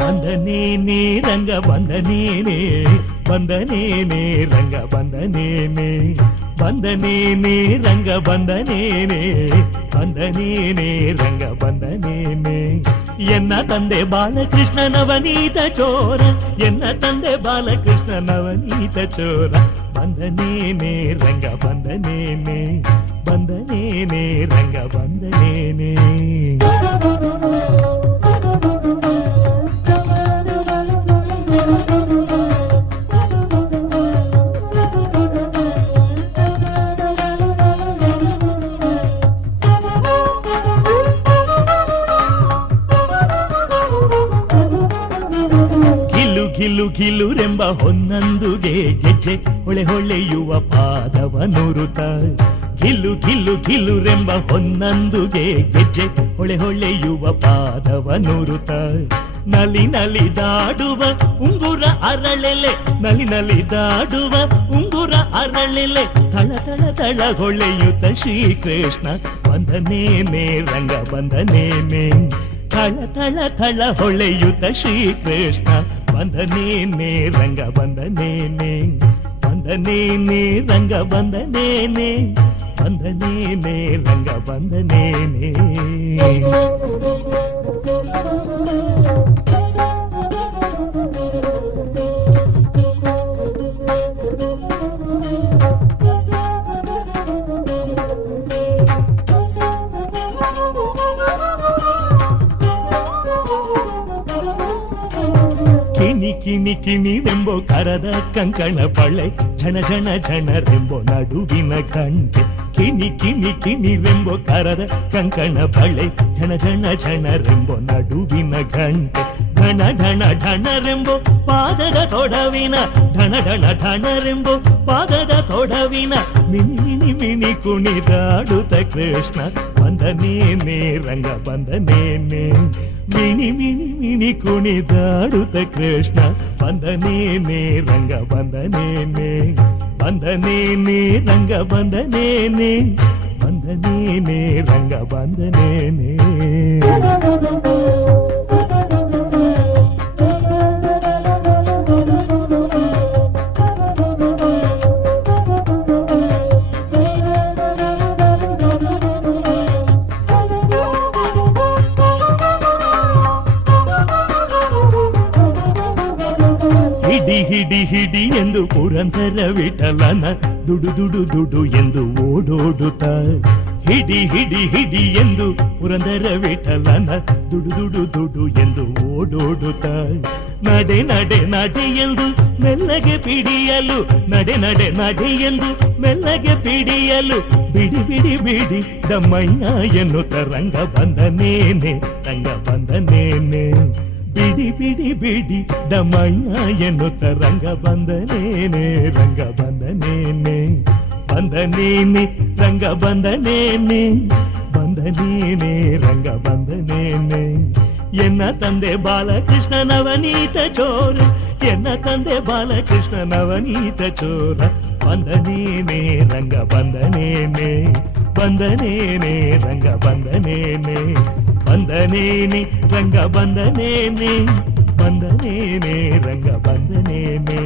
ಬಂದನೇನೆ ರಂಗ ಬಂದನೇನೆ ಬಂದನೇನೆ ರಂಗ ಬಂದನೇನೆ ಬಂದನೇನೆ ರಂಗ ಬಂದನೇನೆ ಬಂದನೇನೆ ರಂಗ ಬಂದನೇನೆ ಎನ್ನ ತಂದೆ ಬಾಲಕೃಷ್ಣ ನವನೀತ ಚೋರ ಎನ್ನ ತಂದೆ ಬಾಲಕೃಷ್ಣ ನವನೀತ ಚೋರ ಬಂದನೇನೆ ರಂಗ ಬಂದನೇನೆ ಬಂದನೇನೆ ರಂಗ ಬಂದನೇನೆ ಘಿಲು ಘಿಲುರೆಂಬ ಹೊನ್ನಂದುಗೆ ಗೆಜ್ಜೆ ಹೊಳೆ ಹೊಳೆಯುವ ಪಾದವ ನುರುತ ಘಿಲು ಘಿಲು ಘಿಲುರೆಂಬ ಹೊನ್ನಂದುಗೆ ಗೆಜ್ಜೆ ಹೊಳೆ ಹೊಳೆಯುವ ಪಾದವ ನುರುತ ನಲಿ ನಲಿದಾಡುವ ಉಂಗುರ ಅರಳೆಲೆ ನಲಿ ನಲಿದಾಡುವ ಉಂಗುರ ಅರಳೆಲೆ ತಳ ತಳ ತಳ ಹೊಳೆಯುತ್ತ ಶ್ರೀಕೃಷ್ಣ ಬಂದನೇನೆ ರಂಗ ಬಂದನೇನೆ ಥಳ ಥಳ ಥಳ ಹೊಳೆಯುತ್ತ ಶ್ರೀಕೃಷ್ಣ ಬಂದನೇನೆ ರಂಗ ಬಂದನೇನೆ ಬಂದನೇನೆ ರಂಗ ಬಂದನೇನೆ ಬಂದನೇನೆ ರಂಗ ಬಂದನೇನೆ ಕಿಣಿ ಕಿಣಿ ಕಿಣಿವೆಂಬೋ ಕರದ ಕಂಕಣ ಬಳೆ ಝಣ ಝಣ ಝಣರೆಂಬೋ ನಡುವಿನ ಗಂಟೆ ಕಿಣಿ ಕಿಣಿ ಕಿಣಿವೆಂಬೋ ಕರದ ಕಂಕಣ ಬಳೆ ಝಣ ಝಣ ಝಣರೆಂಬೋ ನಡುವಿನ ಗಂಟೆ ಢಣ ಢಣ ಢಣರೆಂಬೋ ಪಾದದ ತೊಡವಿನ ಢಣ ಢಣ ಢಣರೆಂಬೋ ಪಾದದ ತೊಡವಿನ ಮಿಣಿ ಮಿಣಿ ಮಿಣಿ ಕುಣಿದಾಡುತ್ತ ಕೃಷ್ಣ ಬಂದನೇನೆ ರಂಗ ಬಂದನೇನೆ ಮಿಣಿ ಮಿಣಿ ಮಿಣಿ ಕುಣಿದಾಡುತ್ತ ಕೃಷ್ಣ ಬಂದನೇನೆ ರಂಗ ಬಂದನೇನೆ ಬಂದನೇನೆ ರಂಗ ಬಂದನೇನೆ ಬಂದನೇನೆ ರಂಗ ಬಂದನೇನೆ ಹಿಡಿ ಹಿಡಿ ಹಿಡಿ ಎಂದು ಪುರಂದರ ವಿಠಲನ ದುಡು ದುಡು ದುಡು ಎಂದು ಓಡೋಡುತ್ತ ಹಿಡಿ ಹಿಡಿ ಹಿಡಿ ಎಂದು ಪುರಂದರ ವಿಠಲನ ದುಡು ದುಡು ದುಡು ಎಂದು ಓಡೋಡುತ್ತ ನಡೆ ನಡೆ ನಡೆ ಎಂದು ಮೆಲ್ಲಗೆ ಪಿಡಿಯಲು ನಡೆ ನಡೆ ನಡೆ ಎಂದು ಮೆಲ್ಲಗೆ ಪಿಡಿಯಲು ಬಿಡಿ ಬಿಡಿ ಬಿಡಿ ದಮ್ಮಯ್ಯ ಎನ್ನುತ್ತ ರಂಗ ಬಂದನೇನೆ ರಂಗ ಬಂದನೇನೆ ಬಿಡಿ ಬಿಡಿ ಬಿಡಿ ದಮ್ಮಯ್ಯ ಎನ್ನುತ್ತ ರಂಗ ಬಂದನೇನೆ ರಂಗ ಬಂದನೇನೆ ಬಂದನೇನೆ ರಂಗ ಬಂದನೇನೆ ಬಂದನೇನೆ ರಂಗ ಬಂದನೇನೆ ಎನ್ನ ತಂದೆ ಬಾಲಕೃಷ್ಣ ನವನೀತ ಚೋರ ಎನ್ನ ತಂದೆ ಬಾಲಕೃಷ್ಣ ನವನೀತ ಚೋರ ಬಂದನೇನೆ ರಂಗ ಬಂದನೇನೆ ಬಂದನೇನೆ ರಂಗ ಬಂದನೇನೆ ಬಂದನೇನೆ ರಂಗ ಬಂದನೇನೆ ಬಂದನೇನೆ ರಂಗ ಬಂದನೇನೆ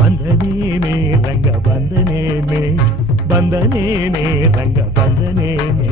ಬಂದನೇನೆ ರಂಗ ಬಂದನೇನೆ ಬಂದನೇನೆ ರಂಗ ಬಂದನೇನೆ